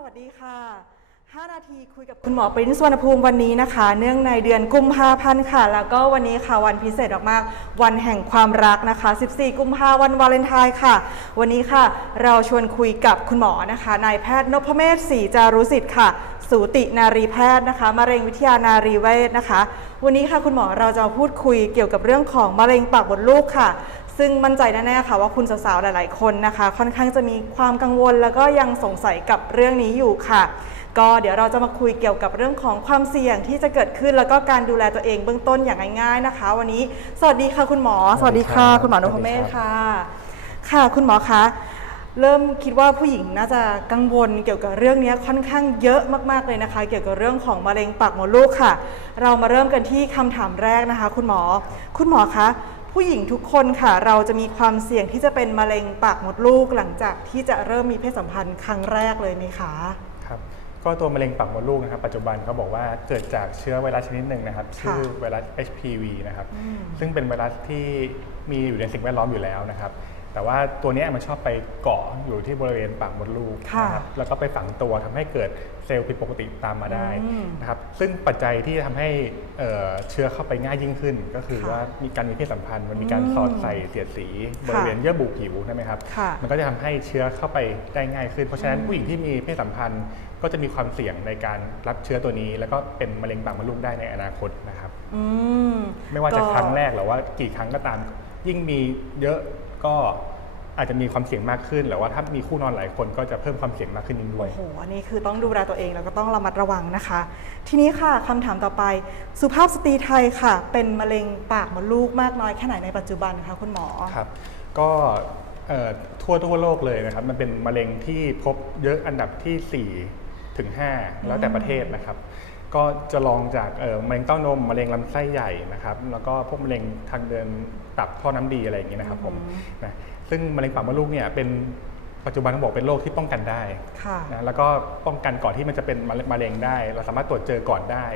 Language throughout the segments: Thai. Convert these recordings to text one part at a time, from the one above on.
สวัสดีค่ะ 5 นาทีคุยกับคุณหมอปริ้นสวรรณภูมิวันนี้นะคะ เนื่องในเดือนกุมภาพันธ์ค่ะ แล้วก็วันนี้ค่ะวันพิเศษมากๆวันแห่งความรักนะคะ 14 กุมภาวันวาเลนไทน์ค่ะ วันนี้ค่ะ เราชวนคุยกับคุณหมอนะคะนายแพทย์นพเมศศรีจารุสิทธิ์ค่ะ สูตินารีแพทย์นะคะมะเร็งวิทยานารีเวชนะคะ วันนี้ค่ะคุณหมอเราจะพูดคุยเกี่ยวกับเรื่องของมะเร็งปากมดลูกค่ะ ซึ่งมั่นใจแน่ๆค่ะว่าคุณสาวๆหลายๆคนนะคะ ค่อนข้างจะมีความกังวล แล้วก็ยังสงสัยกับเรื่องนี้อยู่ค่ะ ก็เดี๋ยวเราจะมาคุยเกี่ยวกับเรื่องของความเสี่ยงที่จะเกิดขึ้นแล้วก็การดูแลตัวเองเบื้องต้นอย่างง่าย ๆนะคะ วันนี้สวัสดีค่ะคุณหมอ สวัสดีค่ะสวัสดีครับคุณหมอนพเมศค่ะ ค่ะ คุณหมอคะเริ่มคิดว่าผู้หญิงน่าจะกังวลเกี่ยวกับเรื่องนี้ค่อนข้างเยอะมากๆเลยนะคะ เกี่ยวกับเรื่องของมะเร็งปากมดลูกค่ะ เรามาเริ่มกันที่คำถามแรกนะคะ คุณหมอ คุณหมอคะ ผู้หญิงทุกคนค่ะ เราจะมีความเสี่ยงที่จะเป็นมะเร็งปากมดลูกหลังจากที่จะเริ่มมีเพศสัมพันธ์ครั้งแรกเลยไหมคะครับก็ตัวมะเร็งปากมดลูกนะครับปัจจุบันเขาบอกว่าเกิดจากเชื้อไวรัสชนิดหนึ่งนะครับ ชื่อไวรัส HPV นะครับซึ่งเป็นไวรัสที่มีอยู่ในสิ่งแวดล้อมอยู่แล้วนะครับ แต่ว่าตัวเนี้ยมันชอบไปเกาะอยู่ที่บริเวณปากมดลูกค่ะนะครับแล้วก็ไปฝังตัวทำให้เกิดเซลล์ผิดปกติตามมาได้อืมนะครับซึ่งปัจจัยที่ทำให้เอ่อเชื้อเข้าไปง่ายยิ่งขึ้น ก็คือค่ะว่ามีการมีเพศสัมพันธ์ มันมีการอืมสอดใส่เสียดสี บริเวณเยื่อบุผิวใช่ไหมครับค่ะมันก็จะทำให้เชื้อเข้าไปได้ง่ายขึ้น เพราะฉะนั้นผู้หญิงที่มีเพศสัมพันธ์ก็จะมีความเสี่ยงในการรับเชื้อตัวนี้ แล้วก็เป็นมะเร็งปากมดลูกได้ในอนาคตนะครับอืมไม่ว่าจะก็ครั้งแรกหรือว่ากี่ครั้งก็ตามยิ่งมีเยอะ ก็อาจจะมีความเสี่ยงมากขึ้นหรือว่าถ้ามีคู่นอนหลายคนก็จะเพิ่มความเสี่ยงมากขึ้นยิ่งด้วย โอ้โห อันนี้คือต้องดูแลตัวเองแล้วก็ต้องระมัดระวังนะคะ ทีนี้ค่ะคำถามต่อไป สุภาพสตรีไทยค่ะ เป็นมะเร็งปากมดลูกมากน้อยแค่ไหนในปัจจุบันคะคุณหมอ ครับ ก็เอ่อทั่วทั่วโลกเลยนะครับ มันเป็นมะเร็งที่พบเยอะอันดับที่ 4 ถึง 5 แล้วแต่ประเทศนะครับ ก็จะลองจากเอ่อมะเร็งเต้านมมะเร็งลำไส้ใหญ่นะครับ แล้วก็พวกมะเร็งทางเดินตับท่อน้ำดีอะไรอย่างเงี้ยนะครับผมอืมนะซึ่งมะเร็งปากมดลูกเนี่ยเป็นปัจจุบันเขาบอกเป็นโรคที่ป้องกันได้ค่ะนะแล้วก็ป้องกันก่อนที่มันจะเป็นมะเร็งมะเร็งได้ เราสามารถตรวจเจอก่อนได้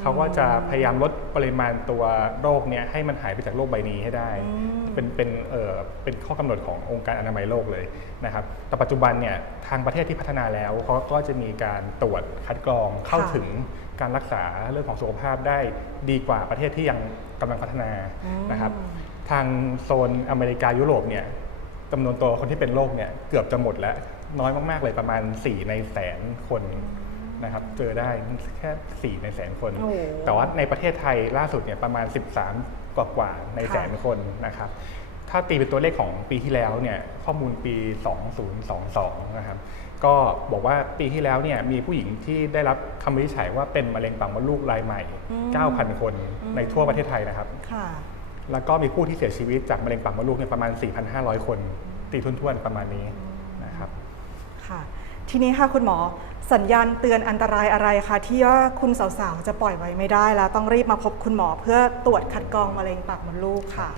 เขาก็จะพยายามลดปริมาณตัวโรคเนี้ยให้มันหายไปจากโลกใบนี้ให้ได้อืมเป็นเป็นเอ่อเป็นข้อกำหนดขององค์การอนามัยโลกเลยนะครับ แต่ปัจจุบันเนี่ยทางประเทศที่พัฒนาแล้วเขาก็จะมีการตรวจคัดกรองเข้าค่ะถึง การรักษาเรื่องของสุขภาพได้ดีกว่าประเทศที่ยังกำลังพัฒนาอืมนะครับ ทางโซนอเมริกายุโรปเนี่ยจำนวนตัวคนที่เป็นโรคเนี่ยเกือบจะหมดแล้ว น้อยมาก ๆ เลยประมาณ 4 ในแสนคนนะครับ เจอได้แค่ 4 ในแสนคน โอ้โห แต่ว่าในประเทศไทยล่าสุดเนี่ยประมาณ 13 กว่ากว่าๆในค่ะแสนคนนะครับ ถ้าตีเป็นตัวเลขของปีที่แล้วเนี่ยข้อมูลปี 2022 นะครับ ก็บอกว่าปีที่แล้วเนี่ยมีผู้หญิงที่ได้รับคำวินิจฉัยว่าเป็นมะเร็งปากมดลูกรายใหม่ 9,000 คนในทั่วประเทศไทยนะครับค่ะแล้วก็มีผู้ที่เสียชีวิตจากมะเร็งปากมดลูกเนี่ยประมาณ 4,500 คน ตีทุนๆประมาณนี้นะครับ ค่ะ ทีนี้ค่ะคุณหมอสัญญาณเตือนอันตรายอะไรคะที่ว่าคุณสาวๆจะปล่อยไว้ไม่ได้แล้ว ต้องรีบมาพบคุณหมอเพื่อตรวจคัดกรองมะเร็งปากมดลูกค่ะ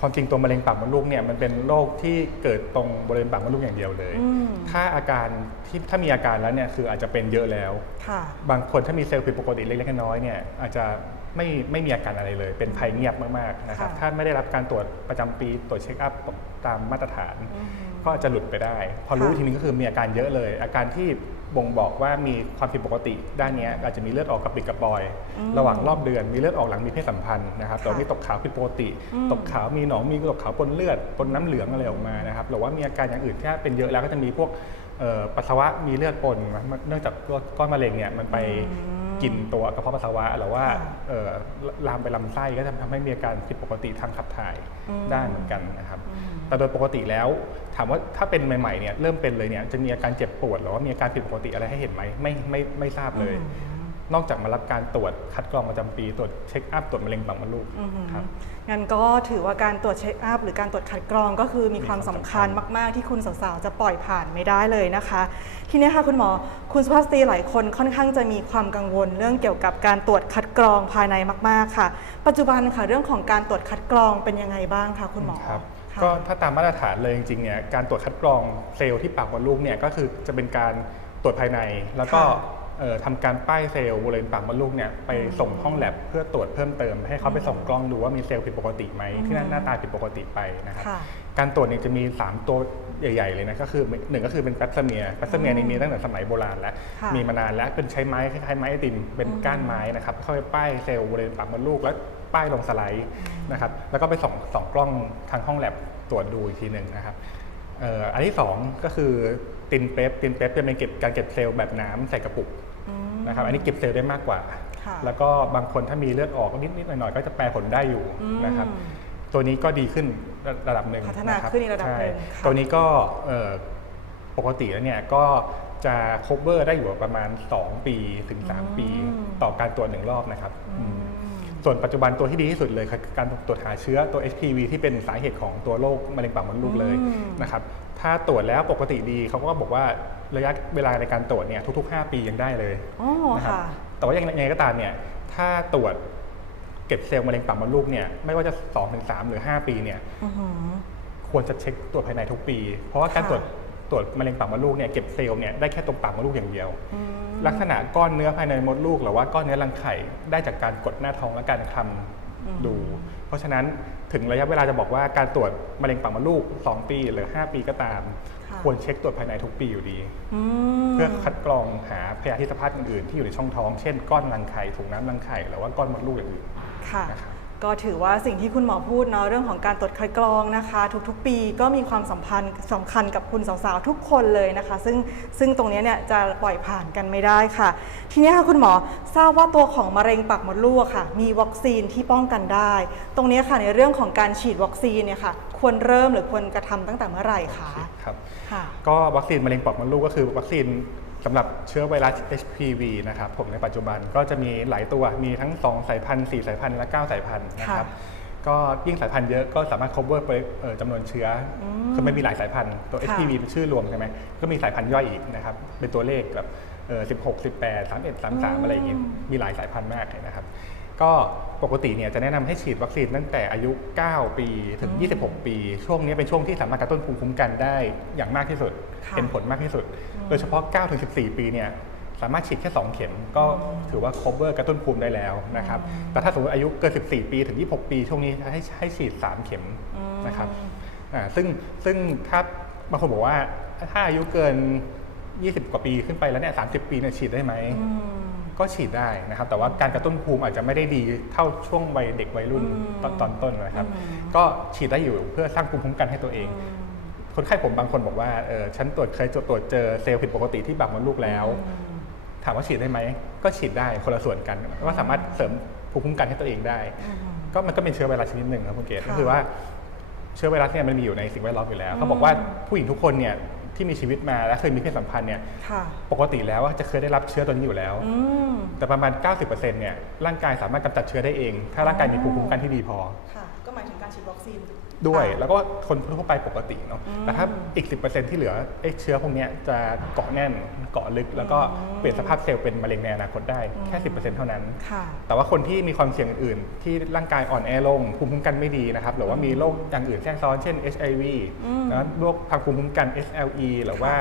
ความจริงตัวมะเร็งปากมดลูกเนี่ยมันเป็นโรคที่เกิดตรงบริเวณปากมดลูกอย่างเดียวเลยอืมถ้าอาการที่ถ้ามีอาการแล้วเนี่ยคืออาจจะเป็นเยอะแล้วค่ะบางคนถ้ามีเซลล์ผิดปกติเล็กๆน้อยๆเนี่ยอาจจะ ไม่ไม่มีอาการอะไรเลย เป็นภัยเงียบมากๆนะครับ ค่ะ ถ้าไม่ได้รับการตรวจประจำปีตรวจเช็คอัพตามมาตรฐาน อืม ก็อาจจะหลุดไปได้ พอรู้ค่ะ ทีนึงก็คือมีอาการเยอะเลย อาการที่บ่งบอกว่ามีความผิดปกติ ด้านเนี้ยอาจจะมีเลือดออกกระปิดกระปอย อืม ระหว่างรอบเดือนมีเลือดออกหลังมีเพศสัมพันธ์นะครับค่ะแต่ว่ามีตกขาวผิดปกติ อืม ตกขาวมีหนองมีตกขาวปนเลือดปนน้ำเหลืองอะไรออกมานะครับหรือว่ามีอาการอย่างอื่นที่เป็นเยอะแล้วก็จะมีพวกเอ่อปัสสาวะมีเลือดปนเนื่องจากก้อนมะเร็งเนี่ยมันไปอืม กินตัวกระเพาะปัสสาวะหรือว่าค่ะเอ่อลามไปลำไส้ก็จะทำให้มีอาการผิดปกติทางขับถ่ายอืมได้เหมือนกันนะครับอืมแต่โดยปกติแล้ว ถามว่าถ้าเป็นใหม่ๆเนี่ยเริ่มเป็นเลยเนี่ยจะมีอาการเจ็บปวดหรือว่ามีอาการผิดปกติอะไรให้เห็นไหมไม่ไม่ไม่ทราบเลยอืม นอกจากมารับการตรวจคัดกรองประจำปีตรวจเช็คอัพตรวจมะเร็งปากมดลูกอือหือครับ งั้นก็ถือว่าการตรวจเช็คอัพหรือการตรวจคัดกรองก็คือมีความสำคัญมากๆ ที่คุณสาวๆจะปล่อยผ่านไม่ได้เลยนะคะ ทีนี้ค่ะคุณหมอคุณสุภาพสตรีหลายคนค่อนข้างจะมีความกังวลเรื่องเกี่ยวกับการตรวจคัดกรองภายในมาก ๆค่ะ ปัจจุบันค่ะเรื่องของการตรวจคัดกรองเป็นยังไงบ้างคะคุณหมอครับค่ะ ก็ถ้าตามมาตรฐานเลยจริงๆเนี่ยการตรวจคัดกรองเซลล์ที่ปากมดลูกเนี่ยก็คือจะเป็นการตรวจภายใน แล้วก็ค่ะเอ่อ ทำการป้ายเซลล์บริเวณปากมดลูกเนี่ยไปส่งห้องแลบเพื่อตรวจเพิ่มเติม ให้เขาไปส่องกล้องดูว่ามีเซลล์ผิดปกติไหมที่หน้าหน้าตาผิดปกติไปนะครับค่ะการตรวจเนี่ยจะมี 3 ตัวใหญ่ๆเลยนะก็คือหนึ่งก็คือเป็นแปปเซเมียแปปเซเมียนี่มีตั้งแต่สมัยโบราณแล้วค่ะมีมานานแล้วเป็นใช้ไม้คล้ายๆไม้ไอติมเป็นก้านไม้นะครับเข้าไปป้ายเซลล์บริเวณปากมดลูกแล้วป้ายลงสไลด์นะครับแล้วก็ไปส่องส่องกล้องทางห้องแลบตรวจดูอีกทีหนึ่งนะครับเอ่ออันที่สองก็คือตินเป๊ปตินเป๊ปจะเป็นเก็บการเก็บเซลล์แบบน้ำใส่กระปุกอืม นะครับอันนี้เก็บเซลล์ได้มากกว่า ค่ะแล้วก็บางคนถ้ามีเลือดออกนิดๆหน่อยๆก็จะแปลผลได้อยู่อืมนะครับตัวนี้ก็ดีขึ้นระระดับหนึ่งพัฒนาะครับขึ้นอีกระดับหนึ่งใช่ค่ะ ตัวนี้ก็เอ่อปกติแล้วเนี่ยก็จะ cover ได้อยู่ประมาณ 2 ปีถึง 3 ปีต่อการตรวจหนึ่งรอบนะครับอืม ส่วนปัจจุบันตัวที่ดีที่สุดเลยคือการตรวจหาเชื้อตัว HPV ที่เป็นสาเหตุของตัวโรคมะเร็งปากมดลูกเลยอืมนะครับ ถ้าตรวจแล้วปกติดีเขาก็บอกว่า ระยะเวลาในการตรวจเนี่ยทุก ๆ 5 ปียังได้เลยอ๋อนะครับค่ะ แต่ว่ายังไงก็ตามเนี่ยถ้าตรวจเก็บเซลล์มะเร็งปากมดลูกเนี่ยไม่ว่าจะ2อถึงสหรือ 5 ปีเนี่ยอือหือ ควรจะเช็คตรวจภายในทุกปี เพราะว่าการค่ะ ตรวจตรวจมะเร็งปากมดลูกเนี่ยเก็บเซลล์เนี่ยได้แค่ตรงปากมดลูกอย่างเดียว อืมลักษณะก้อนเนื้อภายในมดลูก หรือว่าก้อนเนื้อรังไข่ได้จากการกดหน้าท้องและการคลำดู เพราะฉะนั้นถึงระยะเวลาจะบอกว่าการตรวจมะเร็งปากมดลูก 2 ปีหรือ 5 ปีก็ตาม ค่ะควรเช็คตรวจภายในทุกปีอยู่ดีอืมเพื่อคัดกรองหาพยาธิสภาพอื่นๆที่อยู่ในช่องท้อง เช่นก้อนรังไข่ถุงน้ำรังไข่หรือว่าก้อนมดลูกอย่างอื่นค่ะนะครับ ก็ถือว่าสิ่งที่คุณหมอพูดเนาะเรื่องของการตรวจคัดกรองนะคะ ทุกๆ ปีก็มีความสัมพันธ์สำคัญกับคุณสาวๆทุกคนเลยนะคะ ซึ่งซึ่งตรงนี้เนี่ยจะปล่อยผ่านกันไม่ได้ค่ะ ทีนี้ค่ะคุณหมอทราบว่าตัวของมะเร็งปากมดลูกอะค่ะ มีวัคซีนที่ป้องกันได้ ตรงนี้ค่ะในเรื่องของการฉีดวัคซีนเนี่ยค่ะควรเริ่มหรือควรกระทำตั้งแต่เมื่อไหร่คะครับค่ะก็วัคซีนมะเร็งปากมดลูกก็คือวัคซีน สำหรับเชื้อไวรัส HPV นะครับผมในปัจจุบันก็จะมีหลายตัวมีทั้ง 2 สายพันธุ์ 4 สายพันธุ์และ 9 สายพันธุ์นะครับค่ะก็ยิ่งสายพันธุ์เยอะก็สามารถ cover ไปเอ่อจำนวนเชื้ออคือไม่มีหลายสายพันธุ์ตัวค่ะ HPV เป็นชื่อรวมใช่ไหมก็มีสายพันธุ์ย่อยอีกนะครับเป็นตัวเลขแบบเอ่อ16 18 31 33 อะไรอย่างงี้มีหลายสายพันธุ์มากเลยนะครับ ก็ปกติเนี่ยจะแนะนำให้ฉีดวัคซีนตั้งแต่อายุ 9 ปีถึง 26 ปี ช่วงนี้เป็นช่วงที่สามารถกระตุ้นภูมิคุ้มกันได้อย่างมากที่สุดค่ะเป็นผลมากที่สุด โดยเฉพาะ9ถึง14 ปีเนี่ยสามารถฉีดแค่ 2 เข็มก็ถือว่า cover กระตุ้นภูมิได้แล้วนะครับ แต่ถ้าสมมติอายุเกิน 14 ปีถึง 26 ปีช่วงนี้ให้ให้ฉีด 3 เข็มนะครับอ่าซึ่งซึ่งถ้าบางคนบอกว่าถ้าอายุเกิน 20 กว่าปีขึ้นไปแล้วเนี่ย30 ปีเนี่ยฉีดได้ไหมอืมก็ฉีดได้นะครับ แต่ว่าการกระตุ้นภูมิอาจจะไม่ได้ดีเท่าช่วงวัยเด็กวัยรุ่นอืมตอนตอนต้นนะครับอืมก็ฉีดได้อยู่เพื่อสร้างภูมิคุ้มกันให้ตัวเอง คนไข้ผมบางคนบอกว่าเออฉันตรวจเคยตรวจเจอเซลล์ผิดปกติที่ปากมดลูกแล้ว ถามว่าฉีดได้ไหม ก็ฉีดได้คนละส่วนกันว่าสามารถเสริมภูมิคุ้มกันให้ตัวเองได้ ก็มันก็เป็นเชื้อไวรัสชนิดหนึ่งครับคุณเกศค่ะก็คือว่าเชื้อไวรัสเนี่ยมันมีอยู่ในสิ่งแวดล้อมอยู่แล้วเขาบอกว่าผู้หญิงทุกคนเนี่ยที่มีชีวิตมาและเคยมีเพศสัมพันธ์เนี่ยค่ะปกติแล้วจะเคยได้รับเชื้อตัวนี้อยู่แล้วอืมแต่ประมาณ 90%เนี่ยร่างกายสามารถกำจัดเชื้อได้เอง ถ้าร่างกายมีภูมิคุ้มกันที่ดีพอ ค่ะ ก็หมายถึงการฉีดวัคซีน ด้วยค่ะแล้วก็คนทั่วไปปกติเนาะแต่ถ้าอีก 10%ที่เหลือไอ้เชื้อพวกเนี้ยจะเกาะแน่นเกาะลึก แล้วก็เปลี่ยนสภาพเซลล์เป็นมะเร็งในอนาคตได้แค่ 10%เท่านั้นค่ะแต่ว่าคนที่มีความเสี่ยงอื่นๆที่ร่างกายอ่อนแอลงภูมิคุ้มกันไม่ดีนะครับหรือว่ามีโรคอย่างอื่นแทรกซ้อนเช่น HIV นะโรคทางภูมิคุ้มกัน SLE หรือว่า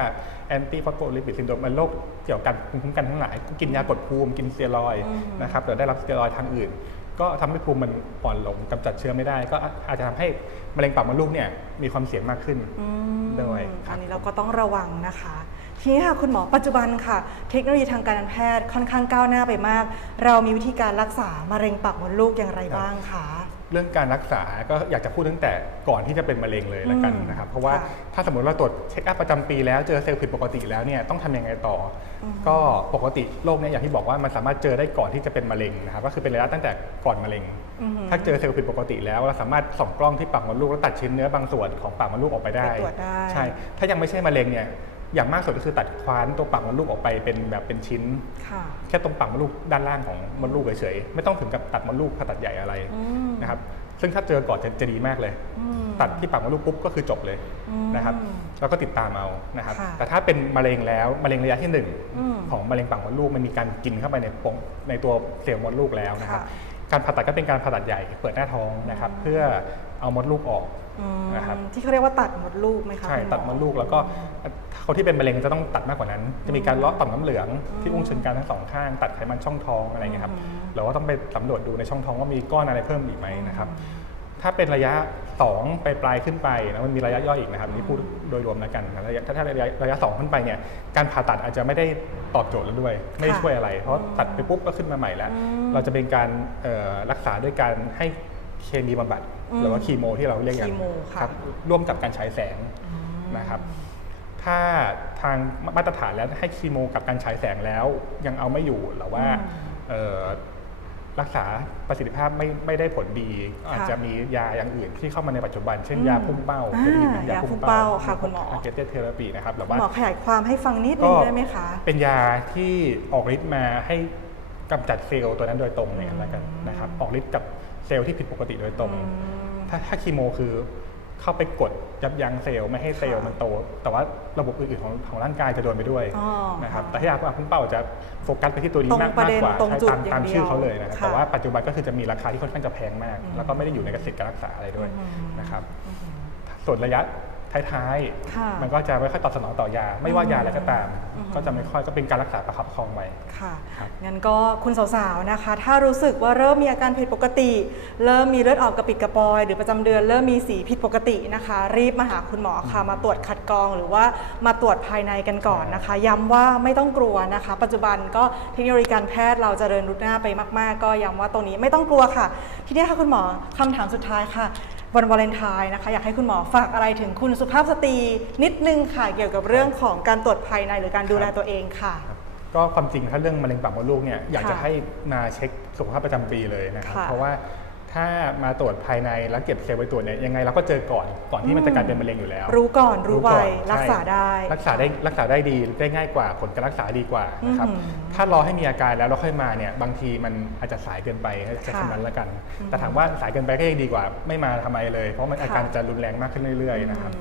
anti phospholipid syndrome มันโรคเกี่ยวกับภูมิคุ้มกันทั้งหลายกินยากดภูมิกินสเตียรอยด์นะครับหรือได้รับสเตียรอยด์ทางอื่น ก็ทำให้ภูมิมันอ่อนลงกำจัดเชื้อไม่ได้ ก็อาจจะทำให้มะเร็งปากมดลูกเนี่ยมีความเสี่ยงมากขึ้นอืมด้วยครัอับนนี้เราก็ต้องระวังนะคะ ทีนี้ค่ะคุณหมอปัจจุบันค่ะ เทคโนโลยีทางการแพทย์ค่อนข้างก้าวหน้าไปมาก เรามีวิธีการรักษามะเร็งปากมดลูกอย่างไรบ้างคะเรื่องการรักษาก็อยากจะพูดตั้งแต่ก่อนที่จะเป็นมะเร็งเลยละกันนะครับ เพราะว่าค่ะถ้าสมมติว่าตรวจเช็คอัพประจำปีแล้วเจอเซลล์ผิดปกติแล้วเนี่ยต้องทำยังไงต่ออก็ปกติโรคเนี่ยอย่างที่บอกว่ามันสามารถเจอได้ก่อนที่จะเป็นมะเร็งนะครับก็คือเป็นระยะตั้งแต่ก่อนมะเร็ง ถ้าเจอเซลล์ผิดปกติแล้วเราสามารถส่องกล้องที่ปากมดลูกแล้วตัดชิ้นเนื้อบางส่วนของปากมดลูกออกไปได้ไปตรวจได้ใช่ถ้ายังไม่ใช่มะเร็งเนี่ย อย่างมากสุดก็คือตัดคว้านตัวปากมดลูกออกไปเป็นแบบเป็นชิ้น ค่ะ แค่ตรงปากมดลูกด้านล่างของมดลูกเฉยๆไม่ต้องถึงกับตัดมดลูกผ่าตัดใหญ่อะไรอืม นะครับซึ่งถ้าเจอก่อนจะจะดีมากเลย อืม ตัดที่ปากมดลูกปุ๊บก็คือจบเลยอืมนะครับแล้วก็ติดตามเอานะครับ ค่ะแต่ถ้าเป็นมะเร็งแล้วมะเร็งระยะที่หนึ่งอืมของมะเร็งปากมดลูกมันมีการกินเข้าไปในปงในตัวเซลล์มดลูกแล้วนะครับ ค่ะ การผ่าตัดก็เป็นการผ่าตัดใหญ่เปิดหน้าท้องนะครับ เพื่อ เอามดลูกออก อืมนะครับ ที่เขาเรียกว่าตัดมดลูกไหมคะใช่คุณหอ ตัดมดลูกแล้วก็คนที่เป็นมะเร็งจะต้องตัดมากกว่านั้น จะมีการเลาะต่อมน้ำเหลืองที่อุ้งเชิงกรานทั้งสองข้าง ตัดไขมันช่องท้องอะไรเงี้ยครับเราก็ต้องไปสำรวจดูในช่องท้องว่ามีก้อนอะไรเพิ่มอีกไหมนะครับ ถ้าเป็นระยะ2ไปปลายขึ้นไปนะมันมีระยะย่อยอีกนะครับนี่พูดโดยรวมแล้วกันนะระยะถ้าถ้าระยะระยะสองขึ้นไปเนี่ยการผ่าตัดอาจจะไม่ได้ตอบโจทย์แล้วด้วย ไม่ได้ช่วยอะไร เพราะตัดไปปุ๊บก็ขึ้นมาใหม่แล้วเราจะเป็นการเอ่อรักษาด้วยการให้เคมีบำบัด หรือว่าคีโมที่เราเรียกกันคีโมค่ะ ครับร่วมกับการฉายแสงนะครับ ถ้าทางมาตรฐานแล้วให้คีโมกับการฉายแสงแล้วยังเอาไม่อยู่หรือว่าเอ่อรักษาประสิทธิภาพไม่ไม่ได้ผลดี อาจจะมียาอย่างอื่นที่เข้ามาในปัจจุบัน เช่นยาพุ่งเป้าอ่าเคยได้ยินไหมยาพุ่งเป้าค่ะคุณหมออาเกเตเทอราปีนะครับหรือคุณว่าหมอขยายความให้ฟังนิดนึงได้ไหมคะ เป็นยาที่ออกฤทธิ์มาให้กำจัดเซลล์ตัวนั้นโดยตรงเนี่ยแล้วกันนะครับ ออกฤทธิ์กับเซลล์ที่ผิดปกติโดยตรง ถ้าถ้าคีโมคือเข้าไปกดยับยั้งเซลล์ไม่ให้เซลล์ค่ะมันโต แต่ว่าระบบอื่นๆของของร่างกายจะโดนไปด้วยอ๋อนะครับค่ะแต่ที่ยาพุ่งเป้าจะโฟกัสไปที่ตัวนี้ตรงมากประมากเด็นกว่าตรงใช่จุดตามอย่างตามเดียวชื่อเขาเลยนะครับค่ะแต่ว่าปัจจุบันก็คือจะมีราคาที่ค่อนข้างจะแพงมาก แล้วก็ไม่ได้อยู่ในกระสิทธิ์การรักษาอะไรด้วยนะครับส่วนระยะ ท้ายค่ะๆ มันก็จะไม่ค่อยตอบสนองต่อยา ไม่ว่ายาอะไรก็ตามก็จะไม่ค่อยก็เป็นการรักษาประคับประคองไว้ ค่ะ ครับงั้นก็คุณสาวๆ นะคะ ถ้ารู้สึกว่าเริ่มมีอาการผิดปกติ เริ่มมีเลือดออกกระปิดกระปอย หรือประจำเดือนเริ่มมีสีผิดปกตินะคะ รีบมาหาคุณหมอค่ะ มาตรวจคัดกรองหรือว่ามาตรวจภายในกันก่อนนะคะ ย้ำว่าไม่ต้องกลัวนะคะ ปัจจุบันก็เทคโนโลยีการแพทย์เราจเจริญรุดหน้าไปมาก ๆ ก็ย้ำว่าตรงนี้ไม่ต้องกลัวค่ะ ทีนี้ค่ะคุณหมอคำถามสุดท้ายค่ะ วันวาเลนไทน์นะคะ อยากให้คุณหมอฝากอะไรถึงคุณสุภาพสตรีนิดนึงค่ะ เกี่ยวกับเรื่องของการตรวจภายในหรือการดูแลตัวเองค่ะครับก็ความจริงถ้าเรื่องมะเร็งปากมดลูกเนี่ยอยากจะค่ะให้มาเช็คสุขภาพประจำปีเลยนะครับ ค่ะ เพราะว่า ถ้ามาตรวจภายในแล้วเก็บเซลล์ไว้ตรวจเนี่ยยังไงเราก็เจอก่อนก่อนที่มันจะกลายเป็นมะเร็งอยู่แล้วรู้ก่อนรู้ไวก่อนรักษาใช่ได้ รักษาได้รักษาได้ดีได้ง่ายกว่าผลการรักษาดีกว่านะครับอืมถ้ารอให้มีอาการแล้วเราค่อยมาเนี่ยบางทีมันอาจจะสายเกินไปใช้ค่ะคำนั้นละกัน แต่ถามว่าสายเกินไปก็ยังดีกว่า ไม่มาทำไมเลย เพราะมันค่ะอาการจะรุนแรงมากขึ้นเรื่อยๆนะครับ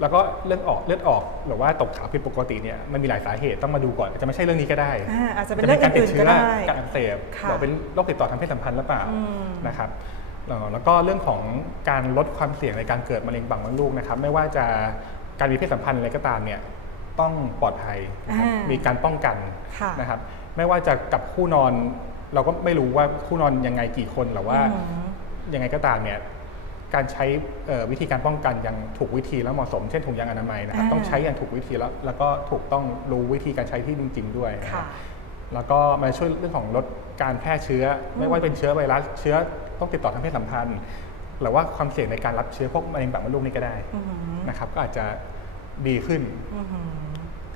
แล้วก็เลือดออกเลือดออกหรือว่าตกขาวผิดปกติเนี่ยมันมีหลายสาเหตุต้องมาดูก่อนอาจจะไม่ใช่เรื่องนี้ก็ได้อ่าอาจจะเป็นเรื่องการติดอื่นๆเชื้ก็อได้การอักเสบค่ะหรือเป็นโรคติดต่อทางเพศสัมพันธ์หรือเปล่าอืมนะครับเอ่อแล้วก็เรื่องของการลดความเสี่ยงในการเกิดมะเร็งปากมดลูกนะครับ ไม่ว่าจะการมีเพศสัมพันธ์อะไรก็ตามเนี่ยต้องปลอดภัยนะครับอ่ามีมีการป้องกันค่ะนะครับ ไม่ว่าจะกับคู่นอน เราก็ไม่รู้ว่าคู่นอนยังไงกี่คนหรือว่าอืมยังไงก็ตามเนี่ย การใช้เอ่อวิธีการป้องกันอย่างถูกวิธีและเหมาะสม เช่นถุงยางอนามัยนะครับอ่าต้องใช้อย่างถูกวิธีแล้วแล้วก็ถูกต้องรู้วิธีการใช้ที่จริง ๆ ด้วยนะครัค่ะบแล้วก็มาช่วยเรื่องของลดการแพร่เชื้อ ไม่ว่าเป็นเชื้อไวรัสเชื้อต้องติดต่อทางเพศสัมพันธ์ หรือว่าความเสี่ยงในการรับเชื้อพวกมะเร็งปากมดลูกนี่ก็ได้อือหือนะครับก็อาจจะดีขึ้นอือหือ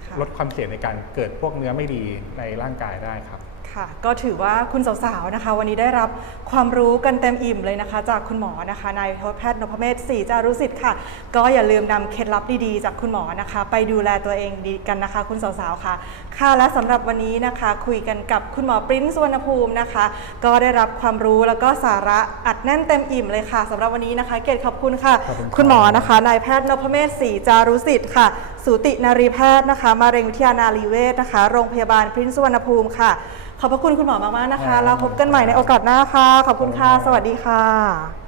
ค่ะลดความเสี่ยงในการเกิดพวกเนื้อไม่ดีในร่างกายได้ครับ ค่ะ ก็ถือว่าคุณสาวๆนะคะ วันนี้ได้รับความรู้กันเต็มอิ่มเลยนะคะ จากคุณหมอนะคะนายแพทย์นพเมศศรีจารุสิทธิ์ค่ะ ก็อย่าลืมนำเคล็ดลับดีๆ จากคุณหมอนะคะ ไปดูแลตัวเองดีกันนะคะ คุณสาวๆค่ะ ค่ะและสำหรับวันนี้นะคะ คุยกันกับคุณหมอปริ้นสุวรรณภูมินะคะ ก็ได้รับความรู้แล้วก็สาระอัดแน่นเต็มอิ่มเลยค่ะสำหรับวันนี้นะคะ เกดขอบคุณค่ะขอบคุณครับคุณหมอนะคะนายแพทย์นพเมศศรีจารุสิทธิ์ค่ะ สูตินารีแพทย์นะคะมะเร็งวิทยานารีเวชนะคะ โรงพยาบาลพริ้นสุวรรณภูมิค่ะ ขอบพระคุณคุณหมอมากๆนะคะแล้วพบกันใหม่ในโอกาสหน้าค่ะ ขอบคุณค่ะ สวัสดีค่ะ